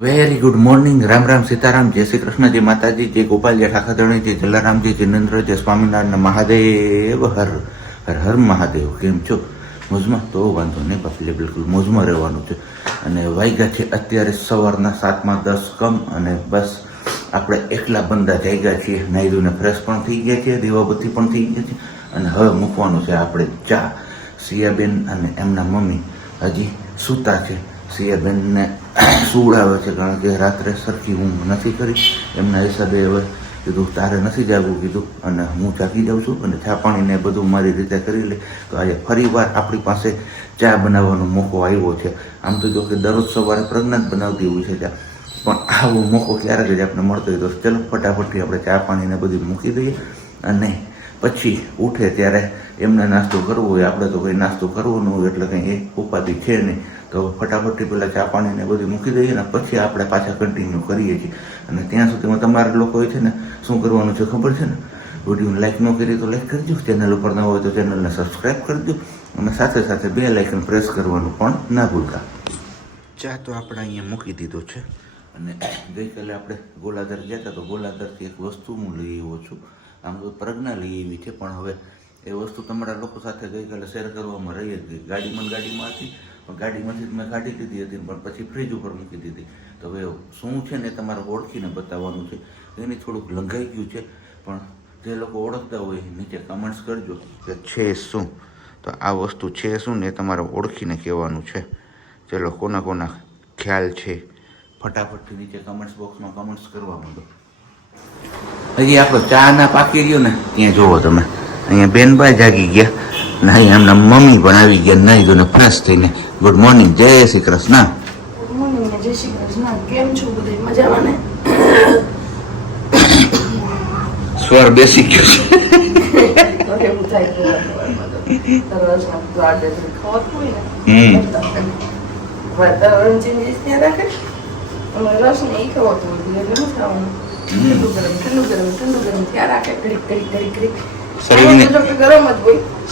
Very good morning Ram Ram Sitaram. જય શ્રી કૃષ્ણ માતાજી, જય ગોપાલ, જય ઠાકરધણી, જય જલારામજી જિનેન્દ્ર, જય સ્વામિનારાયણ મહાદેવ હર હર હર મહાદેવ. કેમ છો? મોજમાં? તો વાંધો નહીં બાપલે બિલકુલ મોજમાં રહેવાનું છે. અને વાગ્યા છે અત્યારે સવારના સાતમાં દસ કમ અને બસ આપણે એકલા બંદા જાગ્યા છીએ. નાયદુને ફ્રેશ પણ થઈ ગયા છે, દીવાબત્તી પણ થઈ ગયા છે. અને હવે મૂકવાનું છે આપણે ચા. સિયાબેન અને એમના મમ્મી હજી સૂતા છે. સિયાબેનને સુવડાવે છે, કારણ કે રાત્રે સરખી ઊંઘ નથી કરી. એમના હિસાબે હવે કીધું, તારે નથી જાગવું, કીધું, અને હું જાગી જાઉં છું અને ચા પાણીને બધું મારી રીતે કરી લે. તો આજે ફરીવાર આપણી પાસે ચા બનાવવાનો મોકો આવ્યો છે. આમ તો જો કે દરરોજ સવારે પ્રજ્ઞા જ બનાવતી હોય છે ચા. પણ આવો મોકો ક્યારેક જ આપણે મળતો હોય તો ચલો ફટાફટથી આપણે ચા પાણીને બધું મૂકી દઈએ અને પછી ઉઠે ત્યારે એમને નાસ્તો કરવો હોય. આપણે તો કંઈ નાસ્તો કરવો ન હોય, એટલે કંઈ એ ઉપાધિ છે નહીં. તો ફટાફટથી પહેલાં ચા પાણીને બધું મૂકી દઈએ ને પછી આપણે પાછા કન્ટિન્યુ કરીએ છીએ. અને ત્યાં સુધીમાં તમારા લોકોએ છે ને, શું કરવાનું છે ખબર છે ને? વિડીયોને લાઇક ન કરી તો લાઇક કરજો ચેનલ ઉપર ન હોય તો ચેનલને સબસ્ક્રાઈબ કરજો અને સાથે સાથે બે લાઇકન પ્રેસ કરવાનું પણ ના ભૂલતા. ચા તો આપણે અહીંયા મૂકી દીધો છે. અને ગઈકાલે આપણે ગોલાધર ગયા હતા તો ગોલાધરથી એક વસ્તુ હું લઈ આવ્યો છું. આમ તો પ્રજ્ઞા લઈ આવી છે, પણ હવે એ વસ્તુ તમારા લોકો સાથે ગઈકાલે શેર કરવામાં રહી જ ગઈ. ગાડીમાં ગાડીમાં હતી. પણ ગાડીમાંથી મેં કાઢી દીધી હતી પણ પછી ફ્રીજ ઉપર મૂકી દીધી. તો હવે શું છે ને તમારે ઓળખીને બતાવવાનું છે. એની થોડુંક લંઘાઈ ગયું છે, પણ જે લોકો ઓળખતા હોય નીચે કમેન્ટ્સ કરજો કે છે શું? તો આ વસ્તુ છે શું ને તમારે ઓળખીને કહેવાનું છે. ચલો, કોના કોના ખ્યાલ છે? ફટાફટથી નીચે કમેન્ટ્સ બોક્સમાં કમેન્ટ્સ કરવા માંડો. હજી આપણો ચા ના પાકી રહ્યો ને, ત્યાં જોવો તમે. અહીંયા બેનભાઈ જાગી ગયા. ને અહીંયા એમના મમ્મી પણ આવી ગયા, નહીં તો ફ્રેશ થઈને. ગુડ મોર્નિંગ જય શ્રી કૃષ્ણ. ગુડ મોર્નિંગ ને જય શ્રી કૃષ્ણ. કેમ છો બધે? મજામાં ને? સ્વર બેસી ગયો છે.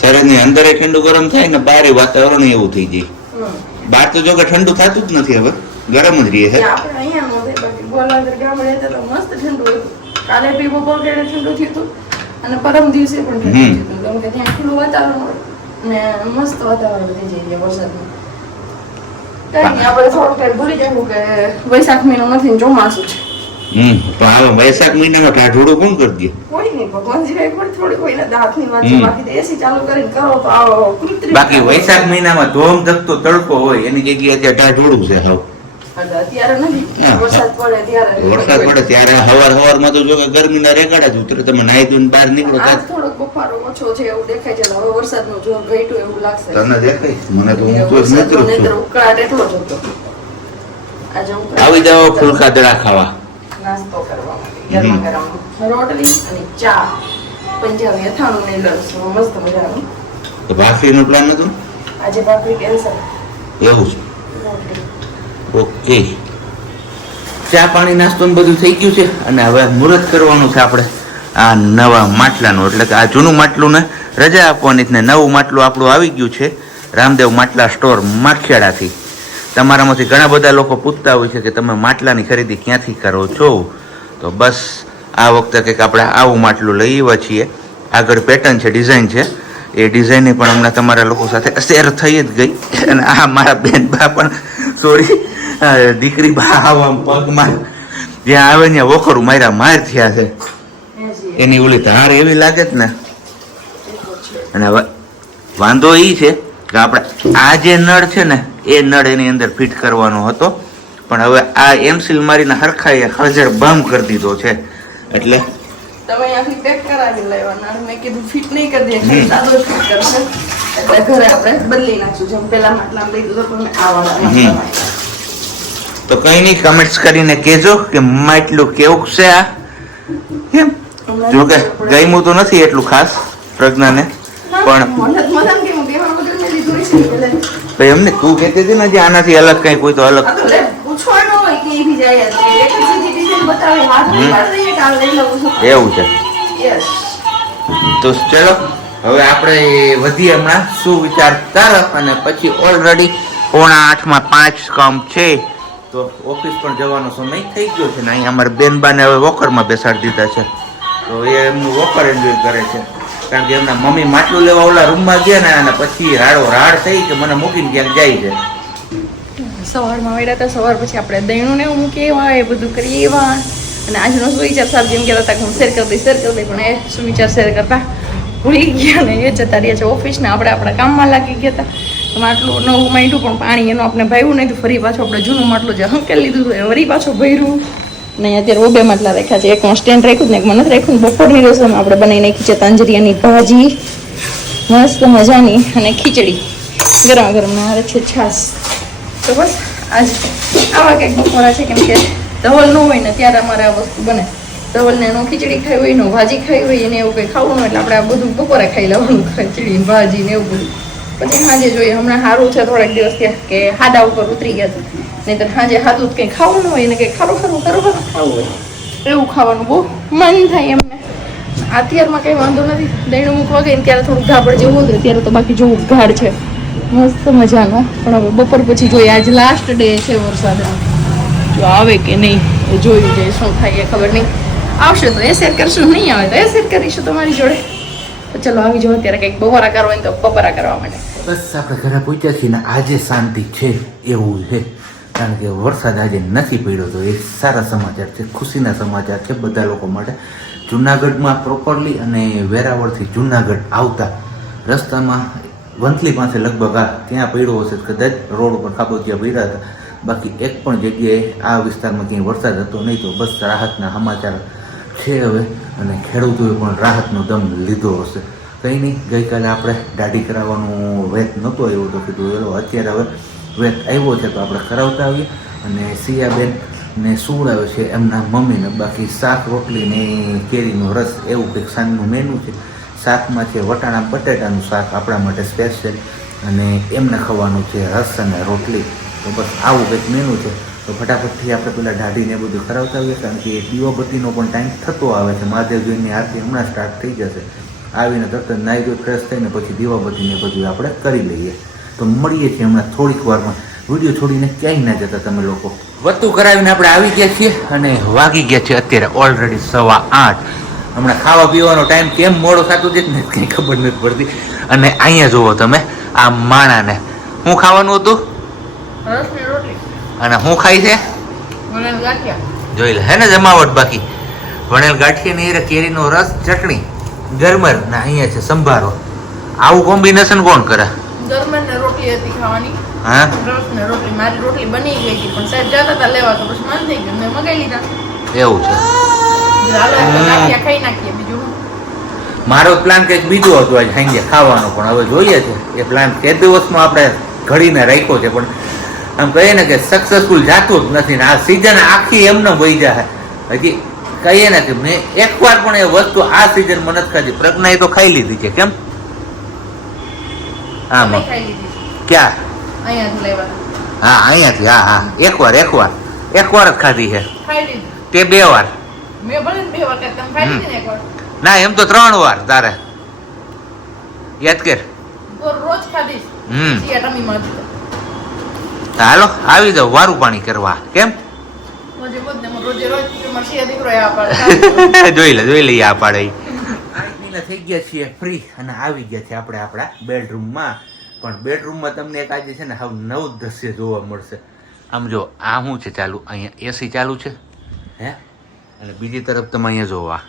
શરીરને- અંદર ઠંડુ ગરમ થાય ને બારે વાતાવરણ એવું થઈ જાય. બહાર તો જો કે ઠંડુ થતું જ નથી હવે. ગરમ જ રહે છે. આપણે અહીંયા તો મસ્ત ઠંડુ કાલે બી બપોર કેડે ઠંડુ થયું હતું. અને પરમ દિવસે પણ ઠંડુ. થયું હતું. કે ત્યાં ખુલ્લું વાતાવરણ ને મસ્ત વાતાવરણ થઈ જાય વરસાદનું. કઈ નહીં આપણે થોડું કઈ ભૂલી જવું કે વૈશાખ મહિનો નથી ચોમાસું છે. હમ તો હવે વૈશાખ મહિનામાં ઢાઢોળું કોણ કરી દે? કોઈ નહીં ભગવાન સિવાય કોઈ થોડી કોઈને દાંતની વાત બાકી તો એસી ચાલુ કરીને કરો તો આવો કૃત્રિમ બાકી વૈશાખ મહિનામાં ધોમ ધકતો તડકો હોય એની જગ્યાએ અત્યારે ઢાઢોળું છે હવે. અત્યારે નથી વરસાદ પડે ત્યારે. વરસાદ પડે ત્યારે હવાર હવારમાં તો જો કે ગરમીના રેગાડા જ ઉતરે તમે નાહી ધોઈને બહાર નીકળો આજ ત્યારે બફારો ઓછો છે એવું દેખાય છે હવે વરસાદનું જોર ઘટ્યો એવું લાગશે. તને દેખાય? મને તો હું તો છું. ઉકળાટ એટલો જ હતો. આવી જાઓ ફૂલકા દડા ખાવા. નાસ્તો કરવા માટે. ગરમા ગરમ રોટલી અને ચા. પંજાબી અથાણું ને લસ મસ્ત મજાનું. તો ભાખરીનો પ્લાન હતું આજે ભાખરી કેન્સલ એવું છે. ઓકે. ચા પાણી નાસ્તો ને બધું થઈ ગયું છે અને હવે મુહૂર્ત કરવાનું છે આપણે. આ નવા માટલાનું એટલે કે આ જૂનું માટલું ને રજા આપવાની ને નવું માટલું આપણું આવી ગયું છે. રામદેવ માટલા સ્ટોર માખિયાળાથી. તમારામાંથી ઘણા બધા લોકો પૂછતા હોય છે કે તમે માટલાની ખરીદી ક્યાંથી કરો છો? તો બસ આ વખતે કંઈક આપણે આવું માટલું લઈ આવ્યા છીએ. આગળ પેટર્ન છે ડિઝાઇન છે. એ ડિઝાઇનની પણ હમણાં તમારા લોકો સાથે શેર થઈ જ ગઈ. અને આ મારા બેન બા પણ સોરી દીકરી બા આવા પગમાં જ્યાં આવે ત્યાં વોખરું માર્યા, માર થયા છે. એની ઓલી ધાર એવી લાગે જ ને. અને વાંધો એ છે કે આપણે આ જે નળ છે ને એ નળ એની અંદર ફિટ કરવાનો હતો. પણ હવે આ એમસીલ મારીને હરખાએ હળજર બંધ કરી દીધો છે. એટલે તમે અહીંયાથી પેક કરાવી લેવાના મેં કીધું ફિટ નહીં કરી દે હમ. સાદો ફિટ કરશે એટલે ઘરે આપણે બદલી નાખશું જેમ પેલા માટલા લઈ દીધો પણ આ હમ. તો કઈ નહીં કમેન્ટ્સ કરીને કહેજો કે માટલું કેવું છે આ? કેમ જો કે ગયમું તો નથી એટલું ખાસ પ્રજ્ઞાને. પણ મને વગર લીધું છે તો એમને તું કહેતી હતી ને જે આનાથી અલગ કઈ કોઈ તો અલગ. એવું છે. તો ચલો હવે આપણે વધીએ હમણાં. શું વિચાર તરફ અને પછી ઓલરેડી પોણા આઠમાં પાંચ કામ છે. તો ઓફિસ પણ જવાનો સમય થઈ ગયો છે ને અહીંયા અમારા બેનબાને હવે વોકરમાં બેસાડી દીધા છે. તો એ એમનું વોકર એન્જોય કરે છે. કારણ કે એમના મમ્મી માટલું લેવા ઓલા રૂમમાં ગયા ને અને પછી રાડો રાડ થઈ કે મને મૂકીને ક્યાંક જાય છે. સવારમાં વેડા હતા, સવાર પછી આપણે દહીણું ને એવું મૂકી એવા એ બધું કરીએ એવા. અને આજનો સુવિચાર સાહેબ, જેમ કહેતા હતા હું શેર કરી દઈશ શેર કરી દઈ પણ એ સુવિચાર શેર કરતા? ભૂલી ગયા ને, એ જતા રહ્યા છે ઓફિસને આપણે આપણા કામમાં લાગી ગયા હતા. માટલું નવું માંડ્યું પણ પાણી એનું આપણે ભાવ્યું નહીં ફરી પાછું આપણે જૂનું માટલું જે હંકેલ લીધું હતું, એ વળી પાછું ભર્યું. ને અત્યારે બે માટલા રાખ્યા છે. એક સ્ટેન્ડ રાખ્યું ને એક મને રાખ્યું ને બપોરની રસોઈમાં આપણે બનાવી નાખી છે તાંજરિયાની ભાજી. મસ્ત મજાની અને ખીચડી. ગરમ ગરમ આવે છે છાશ. તો બસ, આજ આવા કંઈક બપોરા છે કેમ કે ધવલ ન હોય ને ત્યારે અમારે આ વસ્તુ બને. ધવલને એનો ખીચડી ખાઈ હોય એનો ભાજી ખાઈ હોય એને એવું કંઈ ખાવું હોય એટલે આપણે આ બધું બપોરે ખાઈ લેવાનું, ખીચડી, ભાજી ને એવું બધું. પછી સાંજે જોઈએ, હમણાં સારું છે થોડાક દિવસ ત્યાં કે હાડા ઉપર ઉતરી ગયા હતા નહીં તો સાંજે હાદું કંઈ ખાવું ન હોય એને કંઈ ખારું ખરું ખરું ખરું ખાવું હોય. એવું ખાવાનું બહુ મન થાય એમને. અત્યારમાં કંઈ વાંધો નથી. દહીણું મૂકવા ગઈ ત્યારે થોડું ગાબડ જેવું હતું ત્યારે તો બાકી જોવું ગાઢ છે. મસ્ત મજાનો પણ હવે બપોર પછી જોઈએ, આજ લાસ્ટ ડે છે વરસાદનો. જો આવે કે નહીં, એ જોયું જાય શું થાય એ ખબર નહીં. આવશે તો એ શેર કરશું, નહીં આવે તો એ શેર કરીશું તમારી જોડે. તો ચલો, આવી જાઓ અત્યારે કંઈક બપોરા કરવા હોય તો બપોરા કરવા માટે. બસ આપણે ઘરે પહોંચ્યા છીએ ને, આજે શાંતિ છે એવું છે. કારણ કે વરસાદ આજે નથી પડ્યો તો એ સારા સમાચાર છે, ખુશીના સમાચાર છે બધા લોકો માટે. જુનાગઢમાં પ્રોપરલી અને વેરાવળથી જુનાગઢ આવતા રસ્તામાં વંથલી પાસે લગભગ આ ત્યાં પડ્યો હશે, કદાચ રોડ ઉપર ખાબોચિયા પડ્યા હતા. બાકી એક પણ જગ્યાએ આ વિસ્તારમાં ક્યાંય વરસાદ હતો નહીં તો બસ રાહતના સમાચાર છે હવે અને ખેડૂતોએ પણ રાહતનો દમ લીધો હશે. કંઈ નહીં, ગઈકાલે આપણે દાઢી કરાવવાનું વેત નહોતો આવ્યો તો કીધું અત્યારે હવે વેત આવ્યો છે તો આપણે કરાવતા આવીએ. અને સિયાબેન ને સુવડાવે છે એમના મમ્મીને. બાકી શાક, રોટલી ને કેરીનો રસ એવું કંઈક સાંજનું મેનુ છે. શાકમાં છે વટાણા, બટેટાનું શાક આપણા માટે સ્પેશિયલ અને એમને ખાવાનું છે રસ અને રોટલી. તો બસ આવું કંઈક મેનુ છે. તો ફટાફટથી આપણે પેલા દાઢીને બધું કરાવતા આવીએ. કારણ કે દીવાબત્તીનો પણ ટાઈમ થતો આવે છે. મહાદેવજીની આરતી હમણાં સ્ટાર્ટ થઈ જશે. આવીને તરત જ નાઈ ફ્રેશ થઈને પછી દીવાબત્તીને બધું આપણે કરી લઈએ. તો મળીએ છીએ હમણાં થોડીક વારમાં વીડિયો છોડીને ક્યાંય ના જતા તમે લોકો. વધુ કરાવીને આપણે આવી ગયા છીએ અને વાગી ગયા છે અત્યારે ઓલરેડી સવા આઠ. હમણાં ખાવા પીવાનો ટાઈમ કેમ મોડો થતો છે ને કંઈ ખબર નથી પડતી. અને અહીંયા જુઓ તમે આ માણાને. શું ખાવાનું હતું? ને અને શું ખાય છે? ગાંઠિયા. જોઈ લે હે ને જમાવટ બાકી. વણેલ ગાંઠિયાની હારે કેરીનો રસ ચટણી ગરમર ને અહીંયા છે સંભારો. આવું કોમ્બિનેશન કોણ કરે? ગરમર રોટલી હતી ખાવાની. હા? ને રોટલી. મારી રોટલી બની ગઈ હતી પણ સાહેબ જતા હતા લેવા તો પછી મન થઈ ગયું. મેં મગાવી લીધા. એવું છે. ખાઈ નાખીએ બીજું મારો પ્લાન કંઈક બીજો હતો આજે સાંજે ખાવાનો પણ હવે જોઈએ છે. એ પ્લાન તે દિવસમાં આપણે ઘડીને રાખ્યો છે પણ આમ કહીએ ને કે સક્સેસફુલ જાતું જ નથી ને આ સિઝન આખી એમને વહી જાય. હજી કહીએ ને કે મેં એકવાર પણ એ વસ્તુ આ સિઝનમાં નથી ખાધી. પ્રજ્ઞાએ તો ખાઈ લીધી છે કેમ? ખાઈ ક્યાં? અહીંયાથી હા હા અહીંયાથી હા હા. એકવાર એકવાર. એકવાર જ ખાધી છે. તે બે વાર. ને એમ તો ત્રણ વાર તારે. યાદ કર. હમ. હાલો આવી જાવ વારું પાણી કરવા. કેમ? જોઈ લે જોઈ લઈએ આ પાડે થઈ ગયા છીએ ફ્રી અને આવી ગયા છે આપણે આપણા બેડરૂમમાં પણ બેડરૂમમાં તમને એક આજે છે ને હાવ નવું દ્રશ્ય જોવા મળશે. આમ જો આ શું છે ચાલુ? અહીંયા એસી ચાલુ છે. હે? અને બીજી તરફ તમે અહીંયા જોવા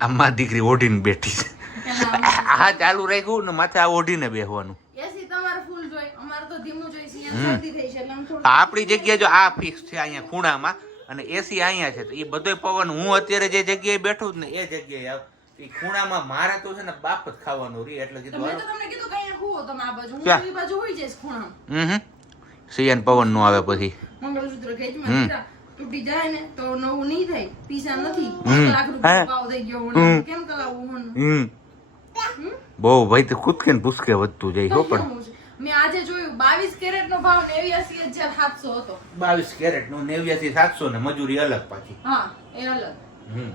આમાં દીકરી ઓઢીને બેઠી છે. આ ચાલુ રાખ્યું ને માથે આ ઓઢીને બેહવાનું. આપણી જગ્યા જો આ ફિક્સ છે અહીંયા ખૂણામાં. અને એસી અહીંયા છે. તો એ બધો પવન હું અત્યારે જે જગ્યાએ બેઠું ને એ જગ્યાએ એ ખૂણામાં મારે તો છે ને બાપ જ ખાવાનું રી એટલે કીધું મેં તો તમને કીધું કે અહીંયા હુવો તમે આ બાજુ. હું એ બાજુ હોઈ જઈશ ખૂણામાં. હમ સિયન પવનનું આવે પછી. મંગળસૂત્ર. ખેંચમાં. તૂટી જાય ને તો નવું નહીં થાય. પીસા નથી. લાખ રૂપિયા હા. ભાવ થઈ ગયો હું કેમ કલાવું હમ? બહુ ભાઈ તો કૂદકે ને પૂસકે વધતું જાય હો પણ. મેં આજે જોયું બાવીસ કેરેટ નો ભાવ નેવ્યાસી હજાર સાતસો હતો. બાવીસ કેરેટ નો નેવ્યાસી સાતસો ને મજૂરી અલગ પાછી. હા એ અલગ. હમ.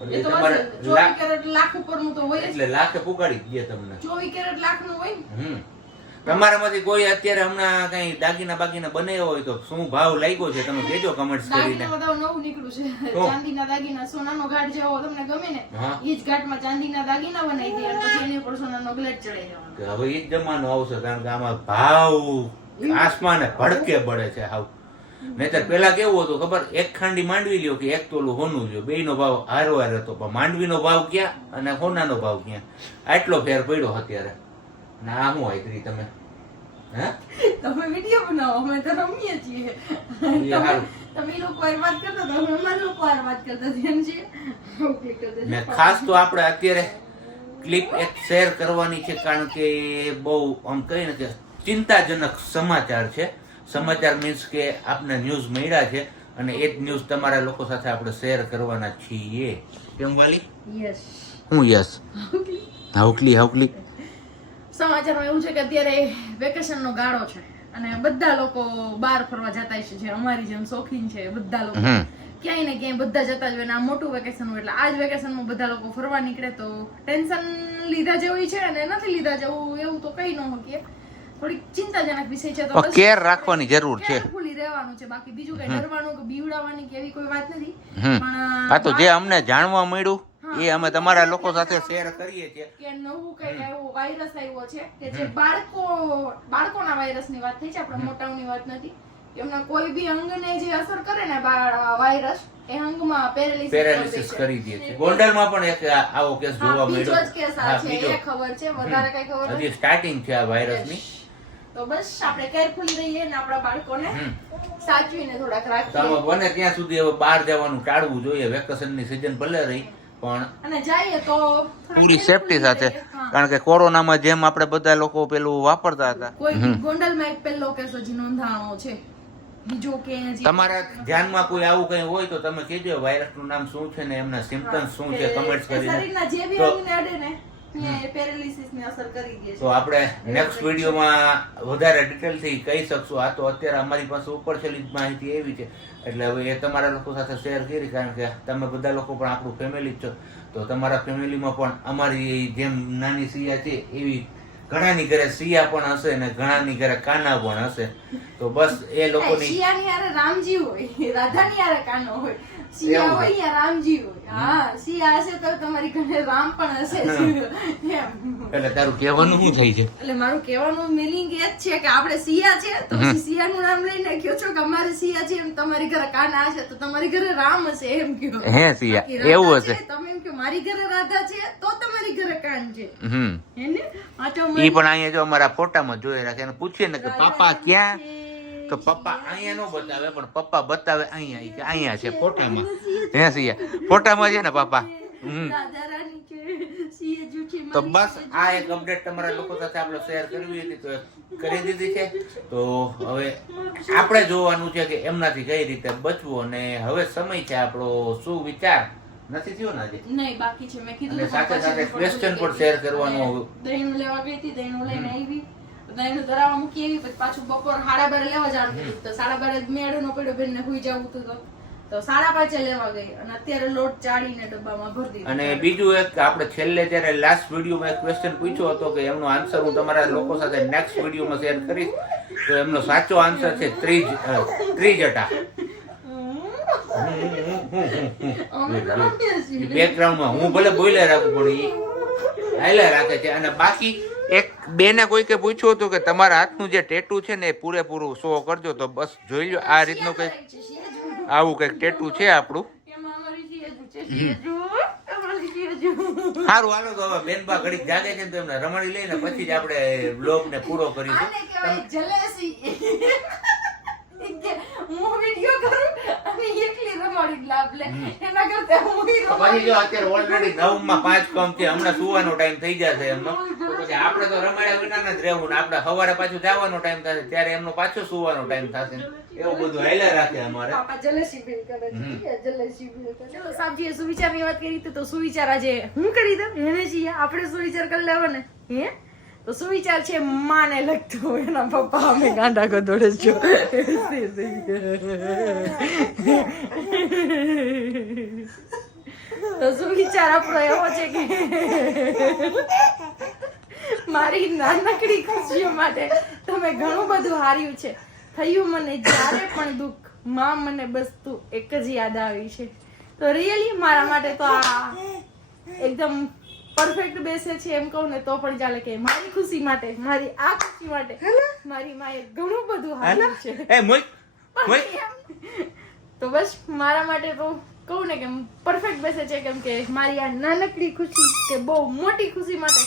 એ તો તમારે ચોવીસ લાખ કેરેટ લાખ ઉપરનું તો હોય એટલે લાખે પુગાડી દે તમને. ચોવીસ કેરેટ લાખનું? હોય હમ. તમારામાંથી કોઈ અત્યારે હમણાં કઈ દાગીના બાગીના બનાવ્યો હોય તો શું ભાવ લાગ્યો છે? તમે કહેજો કમેન્ટ્સ કરીને. દાગીના નવું નીકળ્યું છે. ચાંદીના દાગીના સોનાનો ઘાટ જેવો તમને ગમે ને. એ જ ઘાટમાં ચાંદીના દાગીના બનાવી દે અને પછી એની ઉપર સોનાનો ગ્લેટ ચડાઈ જવાનો હવે જ જમાનો આવશે કારણ કે આમાં ભાવ આસમાને ભડકે પડે છે હાવ. નહીતર પેલા કેવું હતું ખબર? એક ખાંડી માંડવી લ્યો કે એક તોલું હોનું લ્યો. બે નો ભાવ હારો હાર હતો. પણ માંડવીનો ભાવ ક્યાં અને હોનાનો ભાવ ક્યાં? આટલો ફેર પડ્યો અત્યારે. ના શું આકરી તમે? હે? તમે વીડિયો બનાવો. અમે તો રમીએ છીએ. તમે લોકો હારે વાત કરતા હતા. અમે અમારા લોકો હારે વાત કરતા હતા. છે? ઓકે કરી દેજો. ને ખાસ તો આપણે અત્યારે ક્લિપ એક શેર કરવાની છે કારણ કે બહુ આમ કહીને કે ચિંતાજનક સમાચાર છે. સમાચાર મીન્સ કે આપને ન્યૂઝ મળ્યા છે અને એ જ ન્યૂઝ તમારા લોકો સાથે આપણે શેર કરવાના છીએ. કેમ વાલી? યસ હું યસ હાઉકલી હાઉકલી સમાચારમાં એવું છે કે અત્યારે વેકેશનનો ગાળો છે અને બધા લોકો બહાર ફરવા જતા છે જે અમારી જેમ શોખીન છે બધા લોકો. ક્યાંય ને ક્યાંય બધા જતા જ હોય આ મોટું વેકેશન હોય એટલે આ જ વેકેશનમાં બધા લોકો ફરવા નીકળે તો ટેન્શન લીધા જેવું છે અને નથી લીધા જેવું એવું તો કઈ ન શકીએ થોડીક ચિંતાજનક વિષય છે તો કેર રાખવાની જરૂર છે. કેરફુલી રહેવાનું છે. બાકી બીજું કઈ ડરવાનું કે બીવડાવવાની કે એવી કોઈ વાત નથી. પણ આ તો જે અમને જાણવા મળ્યું એ અમે તમારા લોકો સાથે શેર કરીએ છીએ. કે નવું કઈ આવ્યો વાયરસ આવ્યો છે કે જે બાળકો બાળકોના વાયરસની વાત થઈ છે આપણે મોટાઓની વાત નથી. એમના કોઈ બી અંગને જે અસર કરે ને વાયરસ એ અંગમાં પેરેલિસિસ પેરેલિસિસ કરી દે છે. ગોંડલમાં પણ એક આવો કેસ જોવા બીજો જ કેસ આ છે. એ ખબર છે વધારે કઈ ખબર નથી. સ્ટાર્ટિંગ છે આ વાયરસની તો બસ આપણે કેરફુલી રહીએ ને આપણા બાળકોને સાચવીને થોડાક રાખીએ. તમે બને ત્યાં સુધી હવે બહાર જવાનું ટાળવું જોઈએ. વેકેશનની સિઝન ભલે રહી પણ અને જઈએ તો પૂરી સેફટી સાથે. કારણ કે કોરોનામાં જેમ આપણે બધા લોકો પેલું વાપરતા હતા. કોઈ ગોંડલમાં એક પેલો કેસ હજી નોંધાણો છે. બીજો કે તમારા ધ્યાનમાં કોઈ આવું કઈ હોય તો તમે કહેજો વાયરસનું નામ શું છે ને એમના સિમ્પટમ્સ શું છે કમેન્ટ્સ કરીને. શરીરના જે બી તો- અડે ને તો આપણે નેક્સ્ટ વિડીયોમાં વધારે ડિટેલથી કહી શકશું. આ તો અત્યારે અમારી પાસે ઉપર છેલ્લી માહિતી એવી છે. એટલે હવે એ તમારા લોકો સાથે શેર કરી કારણ કે તમે બધા લોકો પણ આપણું ફેમિલી જ છો. તો તમારા ફેમિલીમાં પણ અમારી જેમ નાની સિયા છે એવી ઘણાની ઘરે સિયા પણ હશે ને ઘણાની ઘરે કાના પણ હશે. તો બસ એ લોકોની રામજી હોય રાધાની કાનો હોય. શિયા હોય યા રામજી હોય. હા શિયા હશે તો તમારી ઘરે રામ પણ હશે. એટલે તારું કહેવાનું શું થઈ છે? એટલે મારું કહેવાનું મિનિંગ એ જ છે કે આપણે સિયા છે તો પછી સિયાનું નામ લઈને કહો છો કે અમારે સિયા છે એમ તમારી ઘરે કાના હશે તો તમારી ઘરે રામ હશે એમ કયો હે સિયા એવું હશે. તમે એમ કે મારી ઘરે રાધા છે તો તમારી ઘરે કાન છે. હમ. એને આ તો ઈ પણ અહીંયા જો અમારા ફોટામાં જોઈ રાખે. પૂછીએ ને કે પાપા ક્યાં? તો પપ્પા અહીંયા નો બતાવે પણ પપ્પા બતાવે અહીંયા કે અહીંયા છે ફોટામાં. હે સિયા ફોટામાં છે ને પપ્પા? તો બસ આ એક અપડેટ તમારા લોકો સાથે આપણે શેર કરવી હતી તો કરી દીધી છે. તો હવે આપણે જોવાનું છે કે એમનાથી કઈ રીતે બચવું અને હવે સમય છે આપણો શું વિચાર? નથી થયો ને આજે? નહીં બાકી છે. મેં કીધું સાથે સાથે ક્વેશ્ચન પણ શેર કરવાનો. દહીં લેવા ગઈ હતી દહીં લઈને આવી. દહીંનું ધરાવા મૂકી આવી પછી પાછું બપોર સાડા બારે લેવા જવાનું કીધું તો સાડા બારે મેળો નો પડ્યો બેન ને હુઈ જવું હતું તો. તો સાડા પાંચે લેવા ગઈ અને અત્યારે લોટ ચાડીને ડબ્બામાં ભરી દીધો. અને બીજું એક આપણે છેલ્લે જ્યારે લાસ્ટ વિડીયોમાં એક ક્વેશ્ચન પૂછ્યો હતો કે એમનો આન્સર હું તમારા લોકો સાથે નેક્સ્ટ વિડીયોમાં શેર કરીશ તો એમનો સાચો આન્સર છે ત્રીજ ત્રીજટા. બેકગ્રાઉન્ડમાં હું ભલે બોઈલે રાખું પણ એ હાલ્યા રાખે છે. અને બાકી બેને કોઈકે પૂછ્યું હતું કે તમારા હાથનું જે ટેટુ છે ને એ પૂરેપૂરું શો કરજો તો બસ જોઈ લો આ રીતનું કંઈક આવું કંઈક ટેટુ છે આપણું. સારું હાલો તો હવે બેનબા ઘડી જાગે છે ને તો એમને રમણી લઈને પછી જ આપણે બ્લોગ ને પૂરો કરીશું. પછી જો અત્યારે ઓલરેડી નવમાં પાંચ કમ છે હમણાં સુવાનો ટાઈમ થઈ જશે એમનો. પછી આપણે તો રમાડ્યા વિના જ રહેવું ને આપણે સવારે પાછું જવાનો ટાઈમ થશે ત્યારે એમનો પાછો સુવાનો ટાઈમ થશે. એવું બધું હાલ્યા રાખે અમારે. પાપા જલેસી ફીલ કરે છે જલેસી ફીલ કરે સાબજીએ સુવિચારની વાત કરી તો સુવિચાર આજે હું કરી દઉં? એને છીએ આપણે સુવિચાર કરી લેવો ને? હે? તો સુવિચાર છે માને લગતું એના પપ્પા અમે ગાંડા ગધોડે છો તો સુવિચાર આપણો એવો છે કે મારી નાનકડી ખુશીઓ માટે તમે ઘણું બધું હાર્યું છે. થયું મને જ્યારે પણ દુઃખમાં મને બસ તું એક જ યાદ આવી છે. તો રિયલી મારા માટે તો આ એકદમ પરફેક્ટ બેસે છે એમ કહું ને તો પણ ચાલે કે મારી ખુશી માટે મારી આ ખુશી માટે મારી માએ ઘણું બધું હાર્યું છે. એ તો બસ મારા માટે તો કહું ને કે પરફેક્ટ બેસે છે કેમ કે મારી આ નાનકડી ખુશી કે બહુ મોટી ખુશી માટે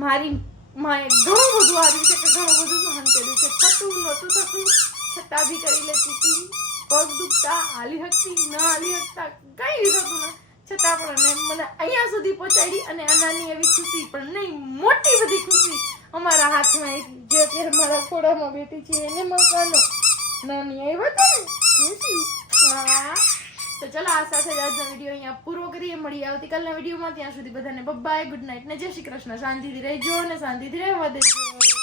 મારી માએ ઘણું બધું આવ્યું છે કે ઘણું બધું સહન કર્યું છે. થતું નહોતું થતું. છતાં બી કરી લેતી હતી. પગ દુખતા, હાલી હકતી, ન હાલી હકતા, કંઈ થતું ન. છતાં પણ મને અહીંયા સુધી પહોંચાડી અને આનાની એવી ખુશી, પણ નહીં, મોટી બધી ખુશી અમારા હાથમાં એક જે અત્યારે મારા ખોડામાં બેઠી છે એને મકાનો નાની આવ્યો હતો ને. તો ચલો, આ સાથે જ આજનો વીડિયો અહીંયા પૂરો કરીએ. મળીએ આવતીકાલના વિડીયોમાં. ત્યાં સુધી બધાને બબ્બાય ગુડ નાઇટ ને જય શ્રી કૃષ્ણ. શાંતિથી રહેજો અને શાંતિથી રહેવા દેજો.